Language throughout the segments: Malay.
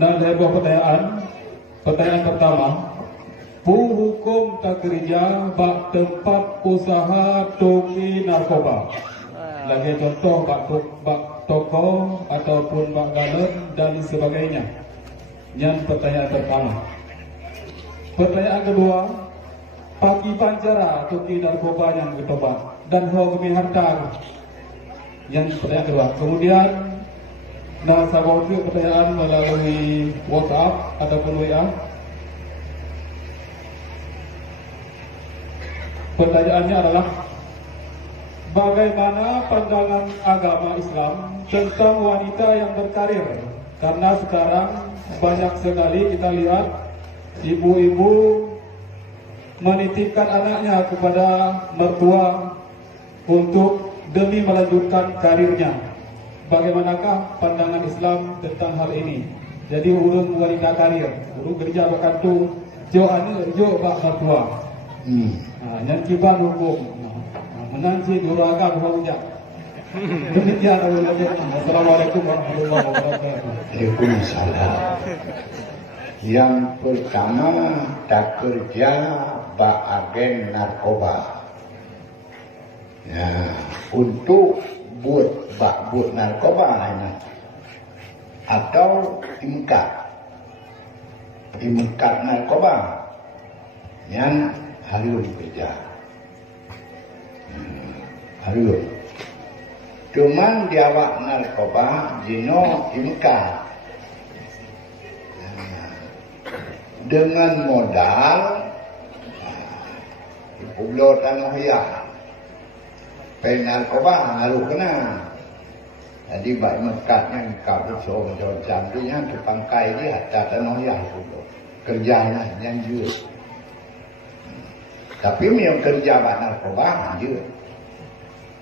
Nah, dari buah pertanyaan pertama, hukum tak kerja bak tempat usaha toki narkoba. Lagi contoh bak toko ataupun bak galer dan sebagainya. Yang pertanyaan pertama. Pertanyaan kedua, pagi pancara toki narkoba yang ketobat dan hoki harta. Yang pertanyaan kedua. Kemudian saya mau pertanyaan melalui WhatsApp ataupun WA. Pertanyaannya adalah, bagaimana pandangan agama Islam tentang wanita yang berkarir? Karena sekarang banyak sekali kita lihat ibu-ibu menitipkan anaknya kepada mertua untuk demi melanjutkan karirnya. Bagaimanakah pandangan Islam tentang hal ini? Jadi urung wanita karir, urung kerja berkantung, jo bak mertua. Yang kibar hukum, menanti duraga berhujat. Demikian. Assalamualaikum warahmatullahi wabarakatuh. Waalaikumsalam. Yang pertama, tak kerja bak agen narkoba. Ya, untuk buat narkoba ini atau imkat narkoba yang harus bekerja. Harus. Cuman diawak narkoba jino imkat dengan modal pulau tanah hias. Narkoba harus kena. Jadi baik mekatnya kau bersama cantiknya kepangkai dia tak tanah hias pulau. Kerjanya yang jujur. Tapi yang kerja bak narkoba jujur.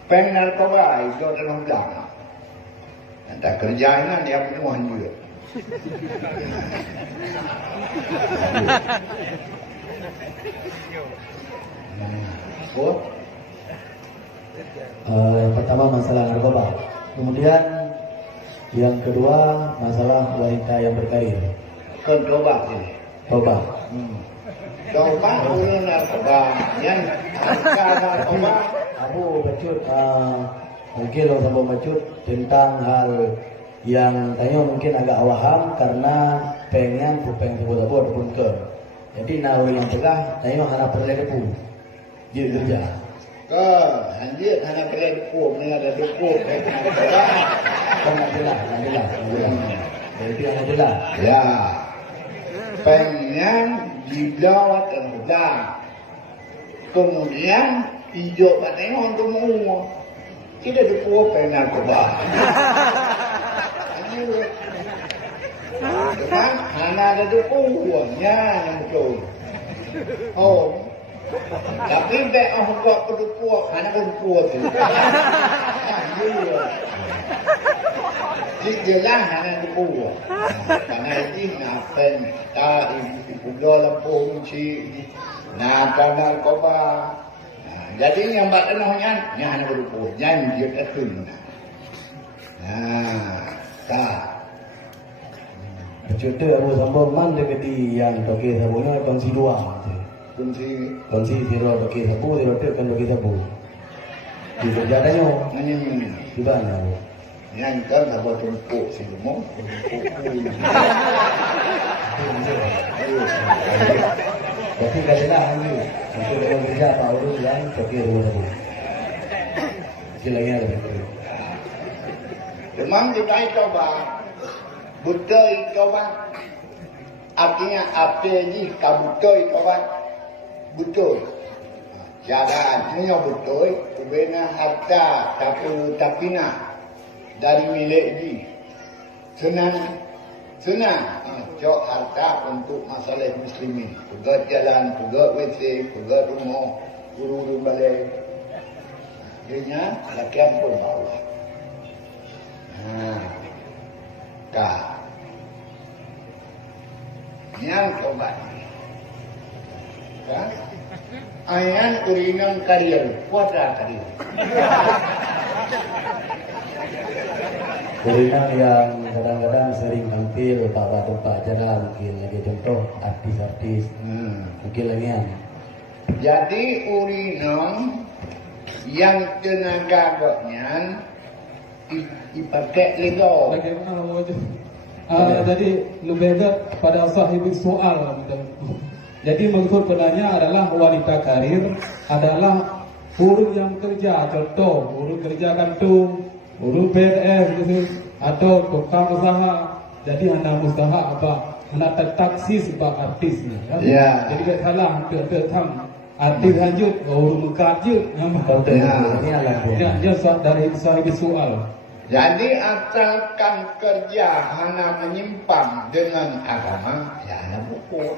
Narkoba itu dalam belakang. Tak kerjanya dia penuh jujur. Yang pertama masalah narkoba, kemudian yang kedua masalah wanita yang berkarir. Narkoba ini. Narkoba. Narkoba urus narkoba, yang harga narkoba. Abu bacut, mungkin lo sama bacut tentang hal yang tanya mungkin agak awam karena pengen sebut ataupun ke. Jadi nahu yang tegah tanya hana perlu depu, dia kerja. Anjir anak kalian dukung, ni ada dukung. Nggak jelas. Jadi yang jelas. Ya, pengen dibelawat dan belah. Kemudian hijau katanya untuk mau. Tidak dukung pengen narkoba. Kan, hana ada dukungnya yang betul. Oh. Tapi baik orang buat kedua, anak kedua tu. Jelas anak kedua. Karena ini napen, tak ibu Lampung si, nak narkoba. Jadi yang buat anaknya, yang anak kedua, yang dia tertun. Tak. Cerita Abu Sambung mana keti yang toke sabunya kongsi dua. Kongsi zero toke sabu, zero tu kan toke sabu. Di kerja tanya, di mana? Yang kan apa tumpuk si rumah, Tapi kadang-kadang hanya untuk orang kerja apa orang yang toke rumah sabu. Silangnya ada betul. Memang kita coba, betul coba. Artinya apa ni? Kamu betul coba. Betul. Cara artinya betul. Kubena harta tapina dari milik ini. Senang. Cok harta untuk masalah muslimin. Pegat jalan, pegat WC, pegat rumah, guru balik. Akhirnya lakian pun bawa. Yang coba. Ayan uringan karier, kuadra karier. Uringan yang kadang-kadang sering tampil pada tempat acara, mungkin lagi contoh artis-artis, mungkin lagi kan. Jadi urinong yang tenaga goknya dipakai lego. Bagaimana wajah? Jadi lebih pada sahib soal. Jadi maksud penanya adalah wanita karir adalah buruh yang kerja, contoh buruh kerja kantung, buruh PNS gitu, atau tukang usaha. Jadi anak usaha apa? Anak taksi sebab artisnya. Kan? Ya. Jadi tak salah hampir tam artis lanjut, buruh mekat je. Ini alam Dia dari sahib soal. Jadi asalkan kerja hanya menyimpang dengan agama, ya hanya buku.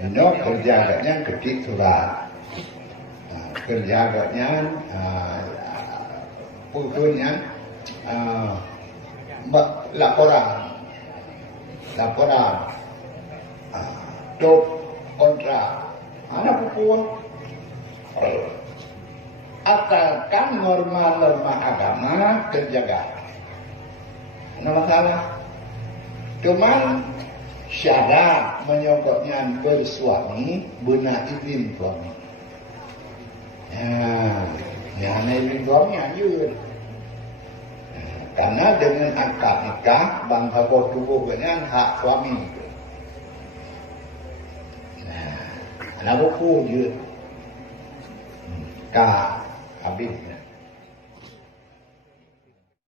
Ini kerja agaknya ketik surat. Kerja agaknya putunya laporan. Job kontrak. Hanya buku. Asalkan norma-norma agama terjaga. Tidak masalah. Cuman syarat menyokoknya bersuami benar izin suami. Ya, hanya izin suami aja. Karena dengan akad nikah bangsa tubuh dengan hak suami. Nah, anak buku je. Kak habis